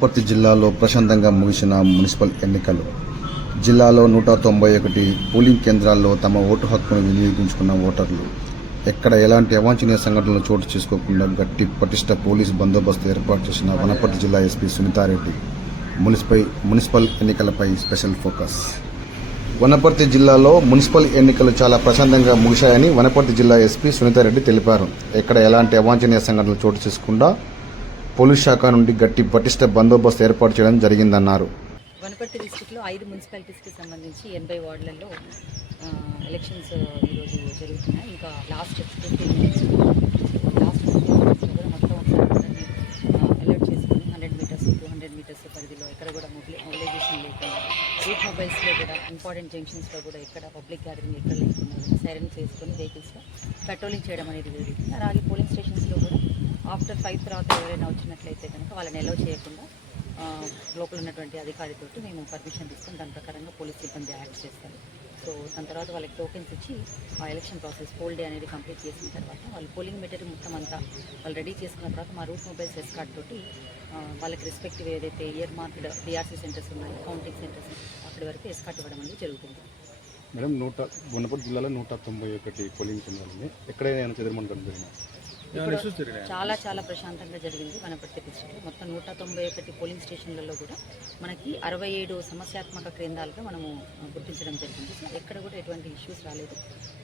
వనపర్తి జిల్లాలో ప్రశాంతంగా ముగిసిన మున్సిపల్ ఎన్నికలు. జిల్లాలో 191 పోలింగ్ కేంద్రాల్లో తమ ఓటు హక్కును వినియోగించుకున్న ఓటర్లు ఎక్కడ ఎలాంటి అవాంఛనీయ సంఘటనలు చోటు చేసుకోకుండా గట్టి పటిష్ట పోలీసు బందోబస్తు ఏర్పాటు చేసిన వనపర్తి జిల్లా ఎస్పీ సునీతారెడ్డి మున్సిపల్ ఎన్నికలపై స్పెషల్ ఫోకస్. వనపర్తి జిల్లాలో మున్సిపల్ ఎన్నికలు చాలా ప్రశాంతంగా ముగిశాయని వనపర్తి జిల్లా ఎస్పీ సునీతారెడ్డి తెలిపారు. ఎక్కడ ఎలాంటి అవాంఛనీయ సంఘటనలు చోటు చేసుకుండా పోలీస్ శాఖ నుండి గట్టి పటిష్ట బందోబస్తు ఏర్పాటు చేయడం జరిగిందన్నారు. వనపర్తి డిస్టిక్లో 5 మున్సిపాలిటీస్కి సంబంధించి 80 వార్డులలో ఎలక్షన్స్ ఈరోజు జరుగుతున్నాయి. ఇంకా లాస్ట్ 15 మినిట్స్ కూడా మొత్తం ఒకసారి అలర్ట్ చేసుకుని 100 మీటర్స్ 200 మీటర్స్ పరిధిలో ఎక్కడ కూడా మొబిలైజేషన్ లేకుండా, రూట్ మొబైల్స్లో కూడా ఇంపార్టెంట్ జంక్షన్స్లో కూడా ఎక్కడ పబ్లిక్ గ్యాదరింగ్ ఎక్కడ లేకుండా సైరన్స్ వేసుకొని వెహికల్స్లో పెట్రోలింగ్ చేయడం అనేది జరుగుతుంది. అలాగే పోలింగ్ స్టేషన్స్లో కూడా ఆఫ్టర్ 5 తర్వాత ఎవరైనా వచ్చినట్లయితే కనుక వాళ్ళని అలౌ చేయకుండా లోపల ఉన్నటువంటి అధికారితోటి మేము పర్మిషన్ తీసుకొని దాని ప్రకారంగా పోలీస్ సిబ్బంది యాక్ట్ చేస్తారు. సో దాని తర్వాత వాళ్ళకి టోకెన్స్ ఇచ్చి ఆ ఎలక్షన్ ప్రాసెస్ పోల్ డే అనేది కంప్లీట్ చేసిన తర్వాత వాళ్ళు పోలింగ్ మెటీరియల్ మొత్తం అంతా వాళ్ళు రెడీ చేసుకున్న తర్వాత మా రూట్ మొబైల్స్ ఎస్కార్ట్ తోటి వాళ్ళకి రెస్పెక్టివ్ ఏదైతే ఇయర్ మార్క్డ్ డిఆర్సీ సెంటర్స్ ఉన్నాయో, కౌంటింగ్ సెంటర్స్ అక్కడి వరకు ఎస్కార్ట్ ఇవ్వడం అనేది జరుగుతుంది. మేడం, వనపర్తి జిల్లాలో 191 పోలింగ్ కేంద్రాలు ఎక్కడైనా చెదరమని జరిగినాయి? చాలా చాలా ప్రశాంతంగా జరిగింది. వనపర్తి డిస్ట్రిక్ట్లో మొత్తం 191 పోలింగ్ స్టేషన్లలో కూడా మనకి 67 సమస్యాత్మక కేంద్రాలుగా మనము గుర్తించడం జరిగింది. సో ఎక్కడ కూడా ఎటువంటి ఇష్యూస్ రాలేదు.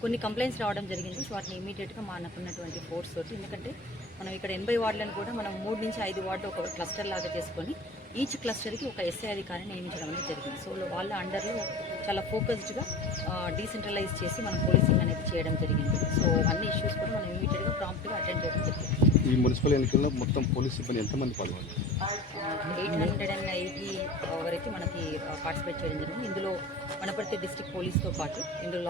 కొన్ని కంప్లైంట్స్ రావడం జరిగింది. సో వాటిని ఇమీడియట్గా మనకున్నటువంటి ఫోర్స్ తోటి, ఎందుకంటే మనం ఇక్కడ 80 వార్డులను కూడా మనం 3 నుంచి 5 వార్డు ఒక క్లస్టర్ లాగా చేసుకొని ఈచ్ క్లస్టర్కి ఒక ఎస్ఐ అధికారిని నియమించడం అనేది జరిగింది. సో వాళ్ళ అండర్లో చాలా ఫోకస్డ్గా డీసెంట్రలైజ్ చేసి మనం పోలీసింగ్ అనేది చేయడం జరిగింది. సో అన్ని ఇష్యూస్ కూడా మనం ఇమీడియట్గా ప్రాంప్ట్గా అటెండ్ చేయడం జరిగింది. ఈ మున్సిపల్ ఎన్నికల్లో మొత్తం పోలీస్ సిబ్బంది ఎంతమంది పాల్గొన్నారు? 880 వరకు మనకి పార్టిసిపేట్ చేయడం జరిగింది. ఇందులో వనపర్తి డిస్ట్రిక్ట్ పోలీస్తో పాటు ఇందులో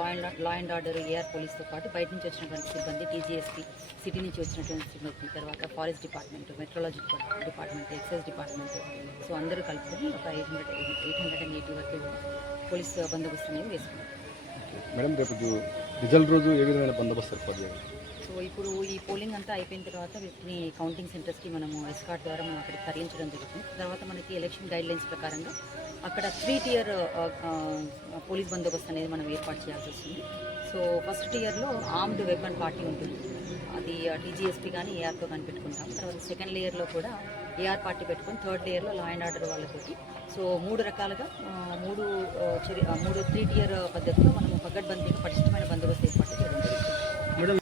లా అండ్ ఆర్డర్ ఏఆర్ పోలీస్తో పాటు బయట నుంచి వచ్చినటువంటి సిబ్బంది, టీజీఎస్పీ, సిటీ నుంచి వచ్చినటువంటి సిబ్బంది, తర్వాత forest department, metrology department, excise department, so అందరూ కలుపుకొని ఒక 880 వరకు పోలీస్ బందోబస్తు అనేది వేసుకున్నారు. మేడం, రేపు రిజల్ట్ రోజు ఏ విధమైన బందోబస్తు ఏర్పాటు చేయాలి? సో ఇప్పుడు ఈ పోలింగ్ అంతా అయిపోయిన తర్వాత వీటిని కౌంటింగ్ సెంటర్స్కి మనము ఎస్కార్ట్ ద్వారా మనం అక్కడికి తరలించడం జరుగుతుంది. తర్వాత మనకి ఎలక్షన్ గైడ్లైన్స్ ప్రకారంగా అక్కడ 3 tier పోలీస్ బందోబస్తు అనేది మనం ఏర్పాటు చేయాల్సి వస్తుంది. సో ఫస్ట్ టియర్లో ఆర్మ్డ్ వెపన్ పార్టీ ఉంటుంది, అది టీజీఎస్పీ కానీ ఏఆర్తో కానీ పెట్టుకుంటాం. తర్వాత సెకండ్ లేయర్లో కూడా ఏఆర్ పార్టీ పెట్టుకొని, థర్డ్ లేయర్లో లా అండ్ ఆర్డర్ వాళ్ళతోటి. సో 3 రకాలుగా 3 tier పద్ధతిలో మనము పగడ్బందీగా పటిష్టమైన బందోబస్తు ఏర్పాటు